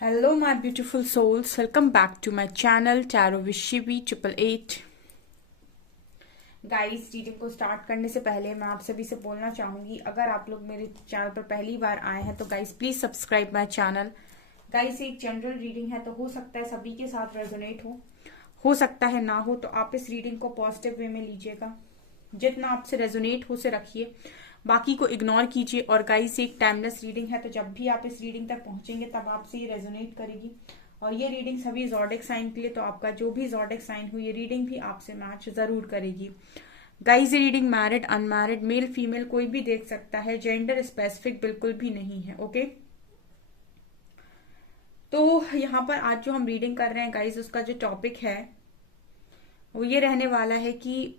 Hello, my beautiful souls. Welcome back to my channel Tarot with Shivi 888. Guys, reading को start करने से पहले मैं आप सभी से बोलना चाहूंगी, अगर आप लोग मेरे चैनल पर पहली बार आए हैं तो guys please subscribe my channel. Guys, एक जनरल रीडिंग है तो हो सकता है सभी के साथ रेजोनेट हो सकता है ना हो, तो आप इस रीडिंग को पॉजिटिव वे में लीजिएगा। जितना आपसे रेजोनेट हो से रखिए, बाकी को इग्नोर कीजिए। और गाइस, एक टाइमलेस रीडिंग है तो जब भी आप इस रीडिंग तक पहुंचेंगे तब आपसे ये रेजोनेट करेगी। और ये रीडिंग सभी ज़ोडिक साइन के लिए, तो आपका जो भी ज़ोडिक साइन हो ये रीडिंग भी आपसे मैच जरूर करेगी। गाइस, ये reading married unmarried male female कोई भी देख सकता है, जेंडर स्पेसिफिक बिल्कुल भी नहीं है। ओके, तो यहाँ पर आज जो हम रीडिंग कर रहे हैं गाइस, उसका जो टॉपिक है वो ये रहने वाला है कि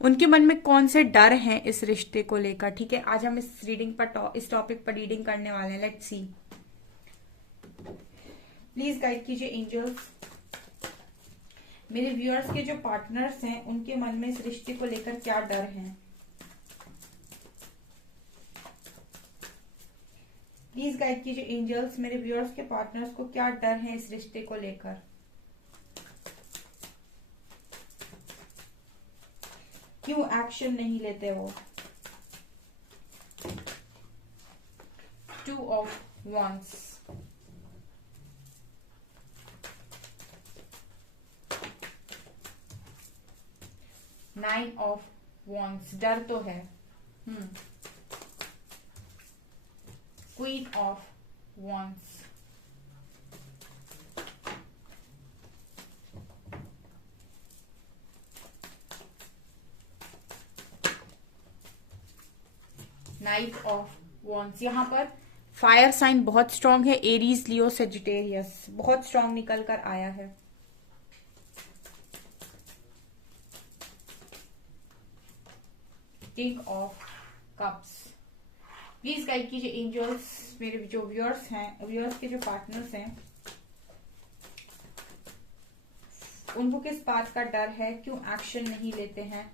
उनके मन में कौन से डर हैं इस रिश्ते को लेकर। ठीक है, आज हम इस रीडिंग पर इस टॉपिक पर रीडिंग करने वाले हैं। लेट्स सी, प्लीज गाइड कीजिए एंजल्स। मेरे व्यूअर्स के जो पार्टनर्स हैं उनके मन में इस रिश्ते को लेकर क्या डर हैं। प्लीज गाइड कीजिए एंजल्स, मेरे व्यूअर्स के पार्टनर्स को क्या डर है इस रिश्ते को लेकर। क्यों एक्शन नहीं लेते वो। 2 of Wands, Nine of Wands, डर तो है। Queen of Wands, Knight of Wands। यहाँ पर फायर साइन बहुत स्ट्रांग है, एरीज लियो सेजिटेरियस बहुत स्ट्रांग निकल कर आया है। King of cups. Please guide कीजिए एंजल्स, मेरे जो व्यूअर्स हैं, व्यूअर्स के जो पार्टनर्स हैं, उनको किस बात का डर है, क्यों एक्शन नहीं लेते हैं।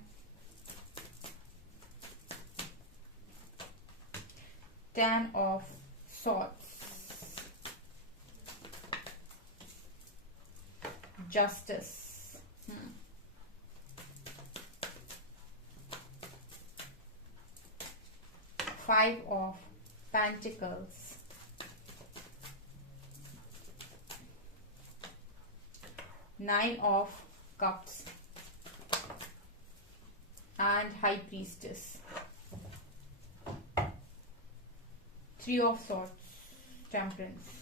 10 of Swords, Justice, 5 of Pentacles, Nine of Cups, and High Priestess, 3 of Swords, Temperance।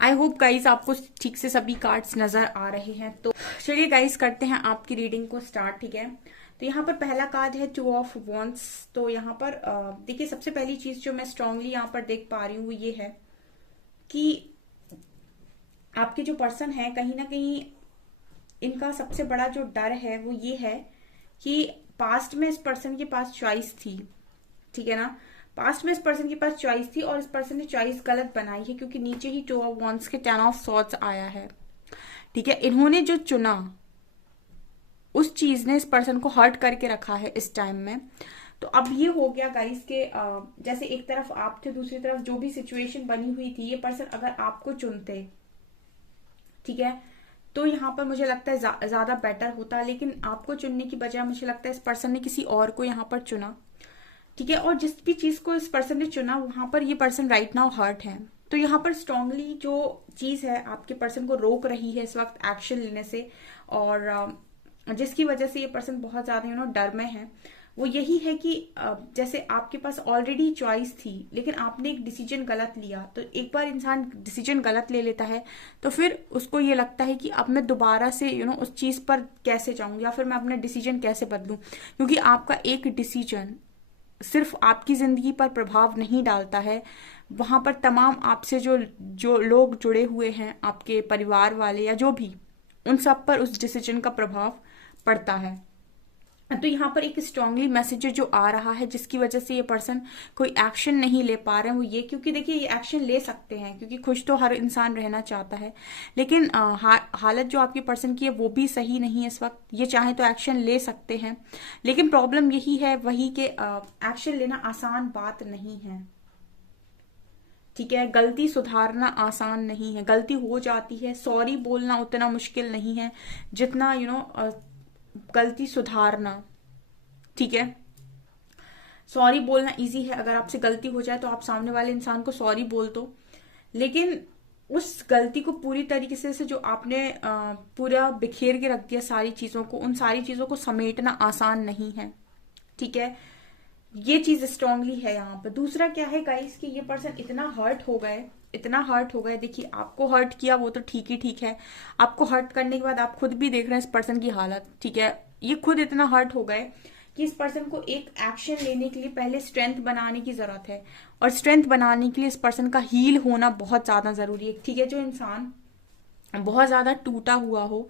I hope guys आपको ठीक से सभी कार्ड्स नजर आ रहे हैं। तो चलिए गाइज करते हैं आपकी रीडिंग को स्टार्ट। ठीक है, तो यहाँ पर पहला कार्ड है 2 of Wands। तो यहाँ पर देखिए, सबसे पहली चीज जो मैं स्ट्रांगली यहाँ पर देख पा रही हूँ वो ये है कि आपके जो पर्सन है, कहीं ना कहीं इनका सबसे बड़ा जो डर है वो ये है कि पास्ट में इस पर्सन के पास चॉइस थी। ठीक है ना, पास्ट में इस पर्सन के पास चॉइस थी और इस पर्सन ने चॉइस गलत बनाई है, क्योंकि नीचे ही 2 of Wands के 10 of Swords आया है। ठीक है, इन्होंने जो चुना उस चीज ने इस पर्सन को हर्ट करके रखा है इस टाइम में। तो अब ये हो गया गाइस के जैसे एक तरफ आप थे, दूसरी तरफ जो भी सिचुएशन बनी हुई थी, ये पर्सन अगर आपको चुनते, ठीक है, तो यहाँ पर मुझे लगता है ज्यादा बेटर होता। लेकिन आपको चुनने की बजाय मुझे लगता है इस पर्सन ने किसी और को यहाँ पर चुना। ठीक है, और जिस भी चीज को इस पर्सन ने चुना वहां पर ये पर्सन राइट नाउ हर्ट है। तो यहाँ पर स्ट्रांगली जो चीज है आपके पर्सन को रोक रही है इस वक्त एक्शन लेने से, और जिसकी वजह से ये पर्सन बहुत ज्यादा डर में है, वो यही है कि जैसे आपके पास ऑलरेडी चॉइस थी लेकिन आपने एक डिसीजन गलत लिया। तो एक बार इंसान डिसीजन गलत ले लेता है तो फिर उसको ये लगता है कि अब मैं दोबारा से उस चीज पर कैसे जाऊं, या फिर मैं अपना डिसीजन कैसे बदलूं, क्योंकि आपका एक डिसीजन सिर्फ आपकी जिंदगी पर प्रभाव नहीं डालता है, वहां पर तमाम आपसे जो जो लोग जुड़े हुए हैं, आपके परिवार वाले या जो भी, उन सब पर उस डिसीजन का प्रभाव पड़ता है। तो यहाँ पर एक स्ट्रांगली मैसेज जो आ रहा है जिसकी वजह से ये पर्सन कोई एक्शन नहीं ले पा रहे हैं वो ये, क्योंकि देखिए ये एक्शन ले सकते हैं क्योंकि खुश तो हर इंसान रहना चाहता है, लेकिन हालत जो आपके पर्सन की है वो भी सही नहीं है इस वक्त। ये चाहे तो एक्शन ले सकते हैं, लेकिन प्रॉब्लम यही है वही कि एक्शन लेना आसान बात नहीं है। ठीक है, गलती सुधारना आसान नहीं है, गलती हो जाती है, सॉरी बोलना उतना मुश्किल नहीं है जितना गलती सुधारना। ठीक है, सॉरी बोलना इजी है, अगर आपसे गलती हो जाए तो आप सामने वाले इंसान को सॉरी बोल दो, लेकिन उस गलती को पूरी तरीके से जो आपने पूरा बिखेर के रख दिया सारी चीजों को, उन सारी चीजों को समेटना आसान नहीं है। ठीक है, ये चीज स्ट्रांगली है यहाँ पर। दूसरा क्या है गाइस कि ये पर्सन इतना हर्ट हो गए, इतना हर्ट हो गए। देखिए आपको हर्ट किया वो तो ठीक ही ठीक है, आपको हर्ट करने के बाद आप खुद भी देख रहे हैं इस पर्सन की हालत। ठीक है, ये खुद इतना हर्ट हो गए कि इस पर्सन को एक एक्शन लेने के लिए पहले स्ट्रेंथ बनाने की जरूरत है, और स्ट्रेंथ बनाने के लिए इस पर्सन का हील होना बहुत ज्यादा जरूरी है। ठीक है, जो इंसान बहुत ज्यादा टूटा हुआ हो,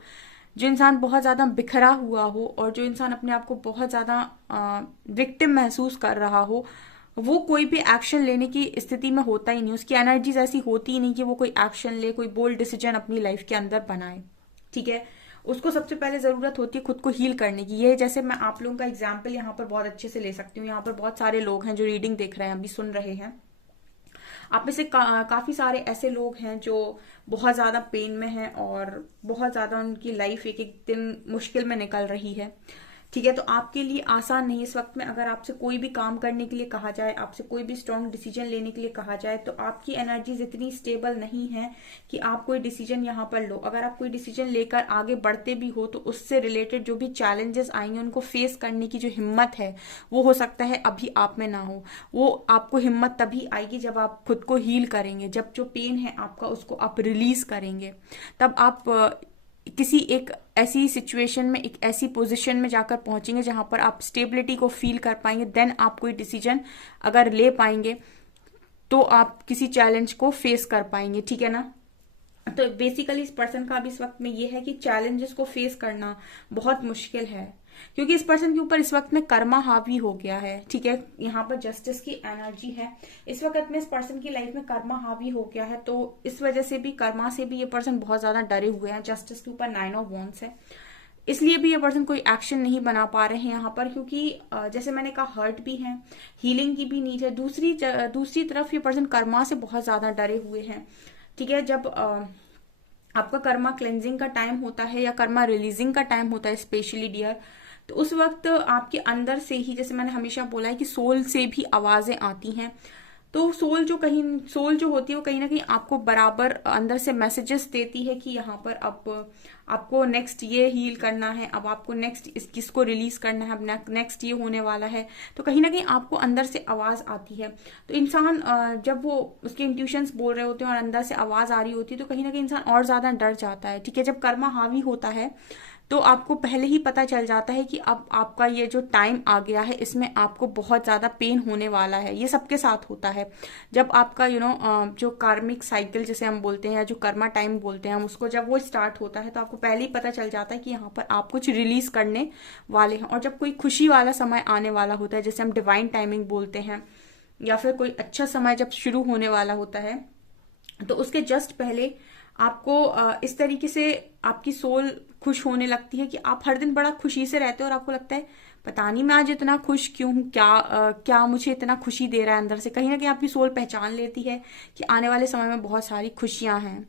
जो इंसान बहुत ज्यादा बिखरा हुआ हो, और जो इंसान अपने आप को बहुत ज्यादा विक्टिम महसूस कर रहा हो, वो कोई भी एक्शन लेने की स्थिति में होता ही नहीं, उसकी एनर्जीज ऐसी होती ही नहीं कि वो कोई एक्शन ले, कोई बोल्ड डिसीजन अपनी लाइफ के अंदर बनाए। ठीक है, उसको सबसे पहले जरूरत होती है खुद को हील करने की। ये जैसे मैं आप लोगों का एग्जाम्पल यहाँ पर बहुत अच्छे से ले सकती हूँ। यहाँ पर बहुत सारे लोग हैं जो रीडिंग देख रहे हैं, अभी सुन रहे हैं। आप में से काफी सारे ऐसे लोग हैं जो बहुत ज्यादा पेन में हैं और बहुत ज्यादा उनकी लाइफ एक एक दिन मुश्किल में निकल रही है। ठीक है, तो आपके लिए आसान नहीं है इस वक्त में। अगर आपसे कोई भी काम करने के लिए कहा जाए, आपसे कोई भी स्ट्रॉन्ग डिसीजन लेने के लिए कहा जाए, तो आपकी एनर्जीज इतनी स्टेबल नहीं है कि आप कोई डिसीजन यहाँ पर लो। अगर आप कोई डिसीजन लेकर आगे बढ़ते भी हो तो उससे रिलेटेड जो भी चैलेंजेस आएंगे उनको फेस करने की जो हिम्मत है वो हो सकता है अभी आप में ना हो। वो आपको हिम्मत तभी आएगी जब आप खुद को हील करेंगे, जब जो पेन है आपका उसको आप रिलीज करेंगे, तब आप किसी एक ऐसी सिचुएशन में, एक ऐसी पोजीशन में जाकर पहुंचेंगे जहां पर आप स्टेबिलिटी को फील कर पाएंगे। देन आप कोई डिसीजन अगर ले पाएंगे तो आप किसी चैलेंज को फेस कर पाएंगे। ठीक है ना, तो बेसिकली इस पर्सन का भी इस वक्त में ये है कि चैलेंजेस को फेस करना बहुत मुश्किल है, क्योंकि इस पर्सन के ऊपर इस वक्त में कर्मा हावी हो गया है। ठीक है, यहाँ पर जस्टिस की एनर्जी है, इस वक्त में इस पर्सन की लाइफ में कर्मा हावी हो गया है, तो इस वजह से भी, कर्मा से भी ये पर्सन बहुत ज्यादा डरे हुए हैं। जस्टिस के ऊपर 9 ऑफ वॉन्ड्स है, इसलिए भी ये पर्सन कोई एक्शन नहीं बना पा रहे हैं यहाँ पर, क्योंकि जैसे मैंने कहा हर्ट भी है, हीलिंग की भी नीड है। दूसरी तरफ ये पर्सन कर्मा से बहुत ज्यादा डरे हुए हैं। ठीक है, जब आपका कर्मा क्लेंजिंग का टाइम होता है या कर्मा रिलीजिंग का टाइम होता है स्पेशली डियर, तो उस वक्त आपके अंदर से ही, जैसे मैंने हमेशा बोला है कि सोल से भी आवाजें आती हैं, तो सोल जो होती है वो कहीं ना कहीं आपको बराबर अंदर से मैसेजेस देती है कि यहाँ पर अब आपको नेक्स्ट ये हील करना है, अब आपको नेक्स्ट किसको रिलीज करना है, अब नेक्स्ट ये होने वाला है। तो कहीं ना कहीं आपको अंदर से आवाज आती है। तो इंसान जब वो उसके इंट्यूशंस बोल रहे होते हैं और अंदर से आवाज आ रही होती है तो कहीं ना कहीं इंसान और ज्यादा डर जाता है। ठीक है, जब कर्मा हावी होता है तो आपको पहले ही पता चल जाता है कि अब आपका ये जो टाइम आ गया है इसमें आपको बहुत ज्यादा पेन होने वाला है। ये सबके साथ होता है जब आपका जो कार्मिक साइकिल जिसे हम बोलते हैं या जो कर्मा टाइम बोलते हैं हम उसको, जब वो स्टार्ट होता है तो आपको पहले ही पता चल जाता है कि यहाँ पर आप कुछ रिलीज करने वाले हैं। और जब कोई खुशी वाला समय आने वाला होता है, जैसे हम डिवाइन टाइमिंग बोलते हैं, या फिर कोई अच्छा समय जब शुरू होने वाला होता है, तो उसके जस्ट पहले आपको इस तरीके से आपकी सोल खुश होने लगती है कि आप हर दिन बड़ा खुशी से रहते हो और आपको लगता है पता नहीं मैं आज इतना खुश क्यों हूं, क्या मुझे इतना खुशी दे रहा है अंदर से। कहीं ना कहीं आपकी सोल पहचान लेती है कि आने वाले समय में बहुत सारी खुशियां हैं।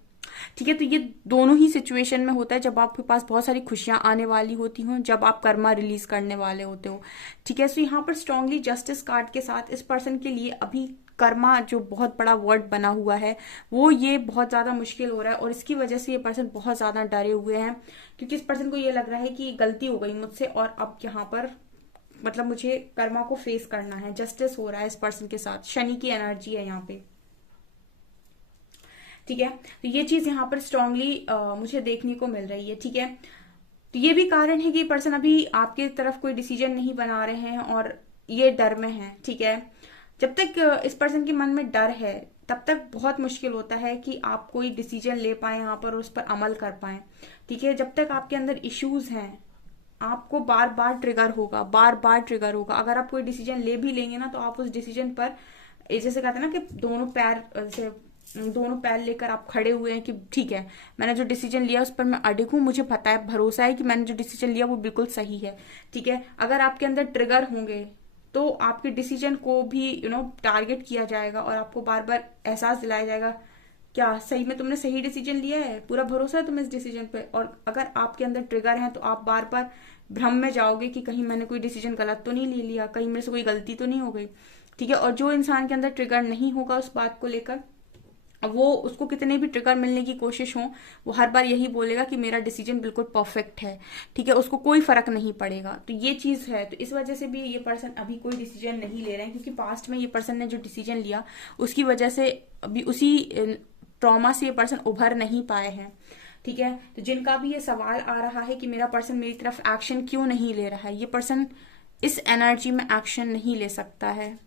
ठीक है, तो ये दोनों ही सिचुएशन में होता है, जब आपके पास बहुत सारी खुशियां आने वाली होती हो, जब आप कर्मा रिलीज करने वाले होते हो। ठीक है, तो यहाँ पर स्ट्रांगली जस्टिस कार्ड के साथ इस पर्सन के लिए अभी कर्मा जो बहुत बड़ा वर्ड बना हुआ है वो ये बहुत ज्यादा मुश्किल हो रहा है, और इसकी वजह से ये पर्सन बहुत ज्यादा डरे हुए हैं, क्योंकि इस पर्सन को ये लग रहा है कि गलती हो गई मुझसे और अब यहाँ पर मतलब मुझे कर्मा को फेस करना है। जस्टिस हो रहा है इस पर्सन के साथ, शनि की एनर्जी है यहाँ पे। ठीक है, तो ये चीज यहाँ पर स्ट्रांगली मुझे देखने को मिल रही है। ठीक है, तो ये भी कारण है कि पर्सन अभी आपके तरफ कोई डिसीजन नहीं बना रहे हैं और ये डर में है। ठीक है, जब तक इस पर्सन के मन में डर है तब तक बहुत मुश्किल होता है कि आप कोई डिसीजन ले पाए यहाँ पर और उस पर अमल कर पाए। ठीक है, जब तक आपके अंदर इश्यूज हैं आपको बार बार ट्रिगर होगा, बार बार ट्रिगर होगा। अगर आप कोई डिसीजन ले भी लेंगे ना, तो आप उस डिसीजन पर जैसे कहते हैं ना कि दोनों पैर लेकर आप खड़े हुए हैं कि ठीक है, मैंने जो डिसीजन लिया उस पर मैं अडिग हूं, मुझे पता है, भरोसा है कि मैंने जो डिसीजन लिया वो बिल्कुल सही है। ठीक है, अगर आपके अंदर ट्रिगर होंगे तो आपके डिसीजन को भी टारगेट किया जाएगा और आपको बार बार एहसास दिलाया जाएगा, क्या सही में तुमने सही डिसीजन लिया है, पूरा भरोसा है तुम्हें इस डिसीजन पे। और अगर आपके अंदर ट्रिगर है तो आप बार बार भ्रम में जाओगे कि कहीं मैंने कोई डिसीजन गलत तो नहीं ले लिया, कहीं मेरे से कोई गलती तो नहीं हो गई। ठीक है, और जो इंसान के अंदर ट्रिगर नहीं होगा उस बात को लेकर, वो उसको कितने भी ट्रिगर मिलने की कोशिश हो, वो हर बार यही बोलेगा कि मेरा डिसीजन बिल्कुल परफेक्ट है। ठीक है, उसको कोई फर्क नहीं पड़ेगा। तो ये चीज है, तो इस वजह से भी ये पर्सन अभी कोई डिसीजन नहीं ले रहे हैं, क्योंकि पास्ट में ये पर्सन ने जो डिसीजन लिया उसकी वजह से अभी उसी ट्रॉमा से ये पर्सन उभर नहीं पाए हैं। ठीक है, तो जिनका भी ये सवाल आ रहा है कि मेरा पर्सन मेरी तरफ एक्शन क्यों नहीं ले रहा है, ये पर्सन इस एनर्जी में एक्शन नहीं ले सकता है।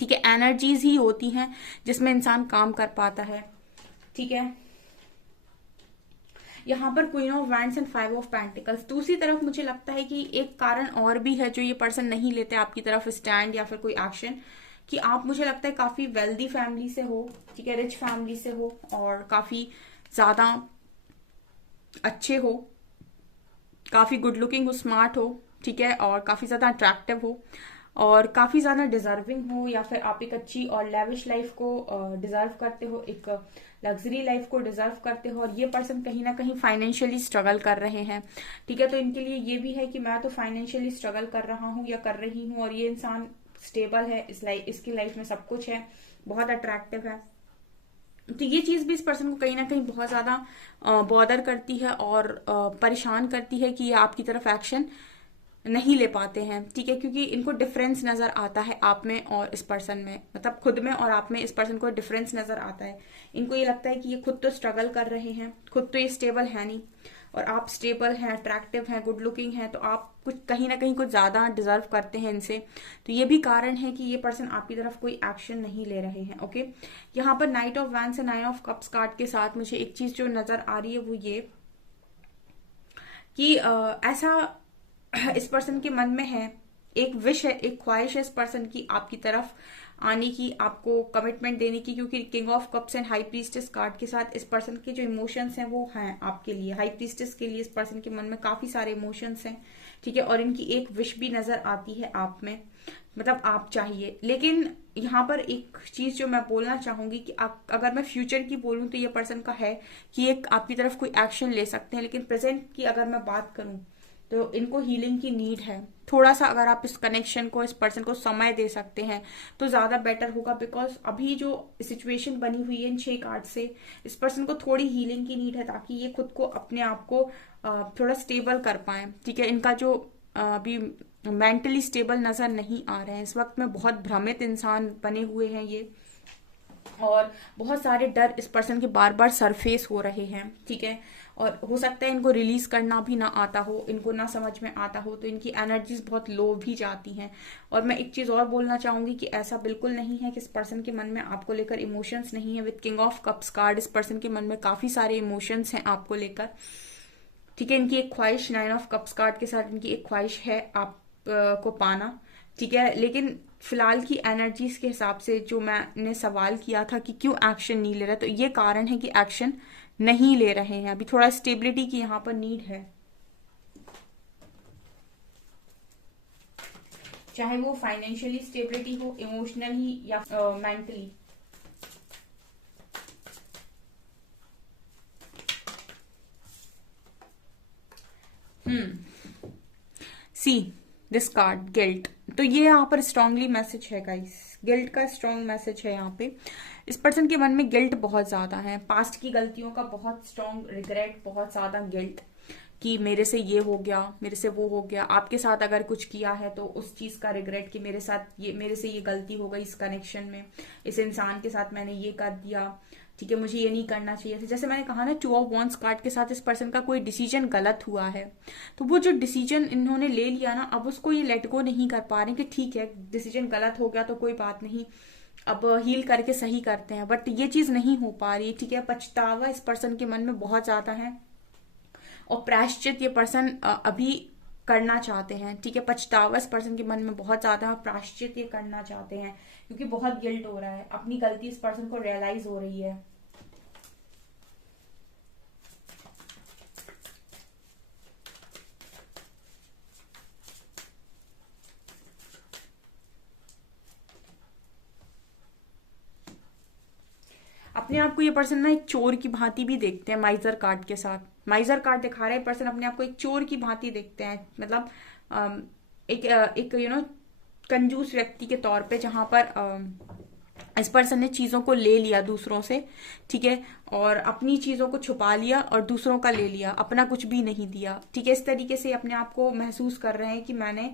ठीक है, एनर्जीज ही होती हैं जिसमें इंसान काम कर पाता है। ठीक है, यहाँ पर queen of wands and 5 of pentacles. दूसरी तरफ मुझे लगता है कि एक कारण और भी है जो ये पर्सन नहीं लेते आपकी तरफ स्टैंड या फिर कोई एक्शन, कि आप, मुझे लगता है, काफी वेल्दी फैमिली से हो। ठीक है, रिच फैमिली से हो और काफी ज्यादा अच्छे हो, काफी गुड लुकिंग हो, स्मार्ट हो। ठीक है, और काफी ज्यादा अट्रैक्टिव हो और काफी ज्यादा डिजर्विंग हो, या फिर आप एक अच्छी और लेविश लाइफ को डिजर्व करते हो, एक लग्जरी लाइफ को डिजर्व करते हो। और ये पर्सन कहीं ना कहीं फाइनेंशियली स्ट्रगल कर रहे हैं। ठीक है, तो इनके लिए ये भी है कि मैं तो फाइनेंशियली स्ट्रगल कर रहा हूँ या कर रही हूँ, और ये इंसान स्टेबल है, इसकी लाइफ में सब कुछ है, बहुत अट्रैक्टिव है। तो ये चीज भी इस पर्सन को कहीं ना कहीं बहुत ज्यादा बॉदर करती है और परेशान करती है कि ये आपकी तरफ एक्शन नहीं ले पाते हैं। ठीक है, क्योंकि इनको डिफरेंस नजर आता है आप में और इस पर्सन में, मतलब खुद में और आप में इस पर्सन को डिफरेंस नजर आता है। इनको ये लगता है कि ये खुद तो स्ट्रगल कर रहे हैं, खुद तो ये स्टेबल है नहीं, और आप स्टेबल हैं, अट्रैक्टिव हैं, गुड लुकिंग हैं, तो आप कुछ कहीं ना कहीं कुछ ज्यादा डिजर्व करते हैं इनसे। तो ये भी कारण है कि ये पर्सन आपकी तरफ कोई एक्शन नहीं ले रहे हैं। ओके, यहाँ पर night of wands and 9 of cups card के साथ मुझे एक चीज जो नजर आ रही है वो ये कि ऐसा इस पर्सन के मन में है, एक विश है, एक ख्वाहिश है इस पर्सन की आपकी तरफ आने की, आपको कमिटमेंट देने की, क्योंकि king of cups and high priestess card के साथ इस पर्सन के जो इमोशंस हैं वो हैं आपके लिए। हाई प्रीस्टेस के लिए इस पर्सन के मन में काफी सारे इमोशंस हैं। ठीक है, और इनकी एक विश भी नजर आती है आप में, मतलब आप चाहिए। लेकिन यहाँ पर एक चीज जो मैं बोलना चाहूंगी कि अगर मैं फ्यूचर की बोलूं तो ये पर्सन का है कि एक आपकी तरफ कोई एक्शन ले सकते हैं, लेकिन प्रेजेंट की अगर मैं बात करूं तो इनको हीलिंग की नीड है। थोड़ा सा अगर आप इस कनेक्शन को, इस पर्सन को समय दे सकते हैं तो ज्यादा बेटर होगा, बिकॉज अभी जो सिचुएशन बनी हुई है इन 6 कार्ड से, इस पर्सन को थोड़ी हीलिंग की नीड है ताकि ये खुद को, अपने आप को थोड़ा स्टेबल कर पाए। ठीक है, इनका जो अभी मेंटली स्टेबल नजर नहीं आ रहे हैं इस वक्त में, बहुत भ्रमित इंसान बने हुए हैं ये, और बहुत सारे डर इस पर्सन के बार बार सरफेस हो रहे हैं। ठीक है, और हो सकता है इनको रिलीज करना भी ना आता हो, इनको ना समझ में आता हो, तो इनकी एनर्जीज बहुत लो भी जाती हैं। और मैं एक चीज और बोलना चाहूंगी कि ऐसा बिल्कुल नहीं है कि इस पर्सन के मन में आपको लेकर इमोशंस नहीं है। With king of cups card इस पर्सन के मन में काफी सारे इमोशंस हैं आपको लेकर। ठीक है, इनकी एक ख्वाहिश, 9 ऑफ कप्स कार्ड के साथ इनकी एक ख्वाहिश है आप को पाना। ठीक है, लेकिन फिलहाल की एनर्जीज के हिसाब से जो मैंने सवाल किया था कि क्यों एक्शन नहीं ले रहा, तो ये कारण है कि एक्शन नहीं ले रहे हैं। अभी थोड़ा स्टेबिलिटी की यहाँ पर नीड है, चाहे वो फाइनेंशियली स्टेबिलिटी हो, इमोशनली या mentally. See this card guilt, तो ये यहाँ पर स्ट्रांगली मैसेज है गाइस, गिल्ट का स्ट्रांग मैसेज है यहाँ पे। इस पर्सन के मन में गिल्ट बहुत ज्यादा है, पास्ट की गलतियों का बहुत स्ट्रांग रिग्रेट, बहुत ज्यादा गिल्ट कि मेरे से ये हो गया, मेरे से वो हो गया। आपके साथ अगर कुछ किया है तो उस चीज का रिग्रेट कि मेरे से ये गलती हो गई इस कनेक्शन में, इस इंसान के साथ मैंने ये कर दिया। ठीक है, मुझे ये नहीं करना चाहिए था। जैसे मैंने कहा ना, 2 ऑफ वॉन्ड्स कार्ड के साथ इस पर्सन का कोई डिसीजन गलत हुआ है, तो वो जो डिसीजन इन्होंने ले लिया ना, अब उसको ये लेट गो नहीं कर पा रहे कि ठीक है डिसीजन गलत हो गया तो कोई बात नहीं, अब हील करके सही करते हैं, बट ये चीज नहीं हो पा रही। ठीक है, पछतावा इस पर्सन के मन में बहुत ज्यादा है, और प्रायश्चित ये पर्सन अभी करना चाहते हैं, ठीक है। पछतावा इस पर्सन के मन में बहुत ज्यादा है और प्रायश्चित ये करना चाहते हैं क्योंकि बहुत गिल्ट हो रहा है, अपनी गलती इस पर्सन को रियलाइज हो रही है। अपने आप को ये पर्सन ना एक चोर की भांति भी देखते हैं माइजर कार्ड के साथ। माइजर कार्ड दिखा रहे हैं पर्सन अपने आप को एक चोर की भांति देखते हैं, मतलब एक कंजूस व्यक्ति के तौर पे, जहां पर इस पर्सन ने चीजों को ले लिया दूसरों से, ठीक है, और अपनी चीजों को छुपा लिया और दूसरों का ले लिया, अपना कुछ भी नहीं दिया, ठीक है। इस तरीके से अपने आप को महसूस कर रहे हैं कि मैंने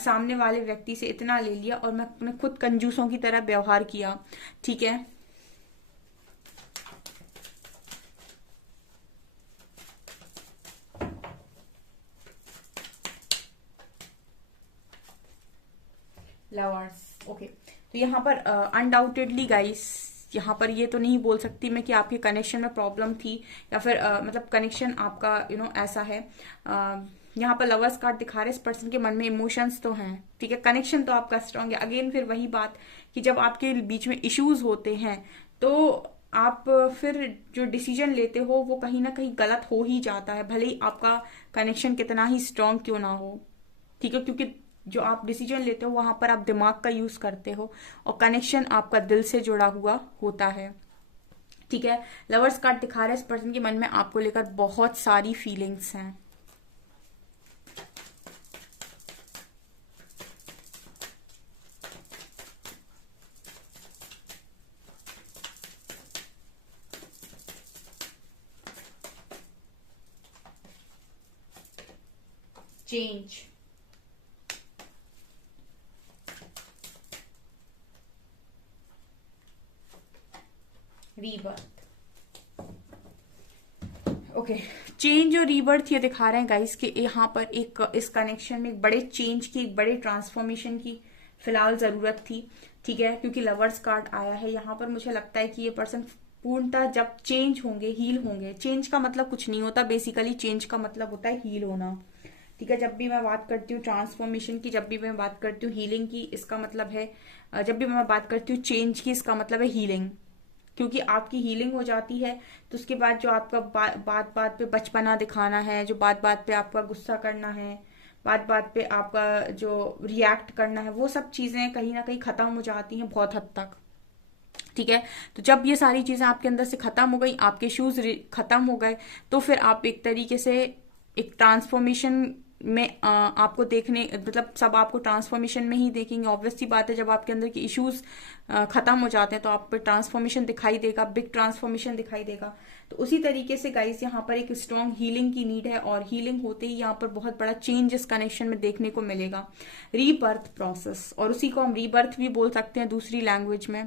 सामने वाले व्यक्ति से इतना ले लिया और मैं खुद कंजूसों की तरह व्यवहार किया, ठीक है। Lovers, okay. तो यहाँ पर अनडाउटेडली गाइस, यहाँ पर ये तो नहीं बोल सकती मैं कि आपके कनेक्शन में प्रॉब्लम थी या फिर मतलब कनेक्शन आपका ऐसा है। यहाँ पर लवर्स कार्ड दिखा रहे हैं, इस पर्सन के मन में इमोशंस तो हैं, ठीक है, कनेक्शन तो आपका स्ट्रांग है। अगेन फिर वही बात कि जब आपके बीच में इश्यूज होते हैं तो आप फिर जो डिसीजन लेते हो वो कहीं ना कहीं गलत हो ही जाता है, भले ही आपका कनेक्शन कितना ही स्ट्रांग क्यों ना हो, ठीक है। क्योंकि जो आप डिसीजन लेते हो वहां पर आप दिमाग का यूज करते हो और कनेक्शन आपका दिल से जुड़ा हुआ होता है, ठीक है। लवर्स कार्ड दिखा रहा है इस पर्सन के मन में आपको लेकर बहुत सारी फीलिंग्स हैं। Change, rebirth, okay. चेंज और रीबर्थ ये दिखा रहे हैं गाइस कि यहाँ पर एक इस कनेक्शन में एक बड़े चेंज की, एक बड़े ट्रांसफॉर्मेशन की फिलहाल जरूरत थी, ठीक है। क्योंकि लवर्स कार्ड आया है यहाँ पर, मुझे लगता है कि ये पर्सन पूर्णतः जब चेंज होंगे, हील होंगे। चेंज का मतलब कुछ नहीं होता, बेसिकली चेंज का मतलब होता है हील होना, ठीक है। जब भी मैं बात करती हूँ ट्रांसफॉर्मेशन की, जब भी मैं बात करती हूँ हीलिंग की, इसका मतलब है जब भी मैं बात करती हूँ चेंज की, इसका मतलब है हीलिंग। क्योंकि आपकी हीलिंग हो जाती है तो उसके बाद जो आपका बात बात पे बचपना दिखाना है, जो बात बात पे आपका गुस्सा करना है, बात बात पे आपका जो रिएक्ट करना है, वो सब चीजें कहीं ना कहीं खत्म हो जाती हैं बहुत हद तक, ठीक है। तो जब ये सारी चीजें आपके अंदर से खत्म हो गई, आपके इश्यूज खत्म हो गए, तो फिर आप एक तरीके से एक ट्रांसफॉर्मेशन में आपको देखने, मतलब सब आपको ट्रांसफॉर्मेशन में ही देखेंगे। ऑब्वियस सी बात है, जब आपके अंदर के इश्यूज खत्म हो जाते हैं तो आप पे ट्रांसफॉर्मेशन दिखाई देगा, बिग ट्रांसफॉर्मेशन दिखाई देगा। तो उसी तरीके से गाइस यहाँ पर एक स्ट्रॉन्ग हीलिंग की नीड है और हीलिंग होते ही यहाँ पर बहुत बड़ा चेंज इस कनेक्शन में देखने को मिलेगा, रीबर्थ प्रोसेस, और उसी को हम रीबर्थ भी बोल सकते हैं दूसरी लैंग्वेज में,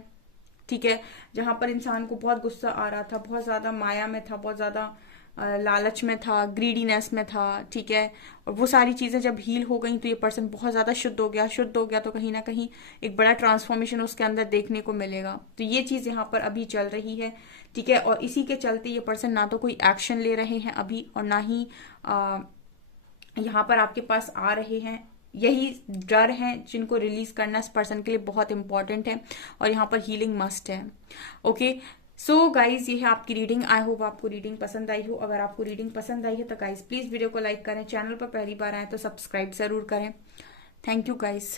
ठीक है। जहां पर इंसान को बहुत गुस्सा आ रहा था, बहुत ज्यादा माया में था, बहुत ज्यादा लालच में था, ग्रीडीनेस में था, ठीक है। और वो सारी चीजें जब हील हो गई तो ये पर्सन बहुत ज्यादा शुद्ध हो गया। शुद्ध हो गया तो कहीं ना कहीं एक बड़ा ट्रांसफॉर्मेशन उसके अंदर देखने को मिलेगा। तो ये चीज यहाँ पर अभी चल रही है, ठीक है। और इसी के चलते ये पर्सन ना तो कोई एक्शन ले रहे हैं अभी और ना ही यहाँ पर आपके पास आ रहे हैं। यही डर है जिनको रिलीज करना इस पर्सन के लिए बहुत इंपॉर्टेंट है और यहाँ पर हीलिंग मस्ट है, ओके। सो गाइज ये है आपकी रीडिंग। आई होप आपको रीडिंग पसंद आई हो। अगर आपको रीडिंग पसंद आई है तो गाइज प्लीज वीडियो को लाइक करें, चैनल पर पहली बार आए तो सब्सक्राइब जरूर करें। Thank you guys.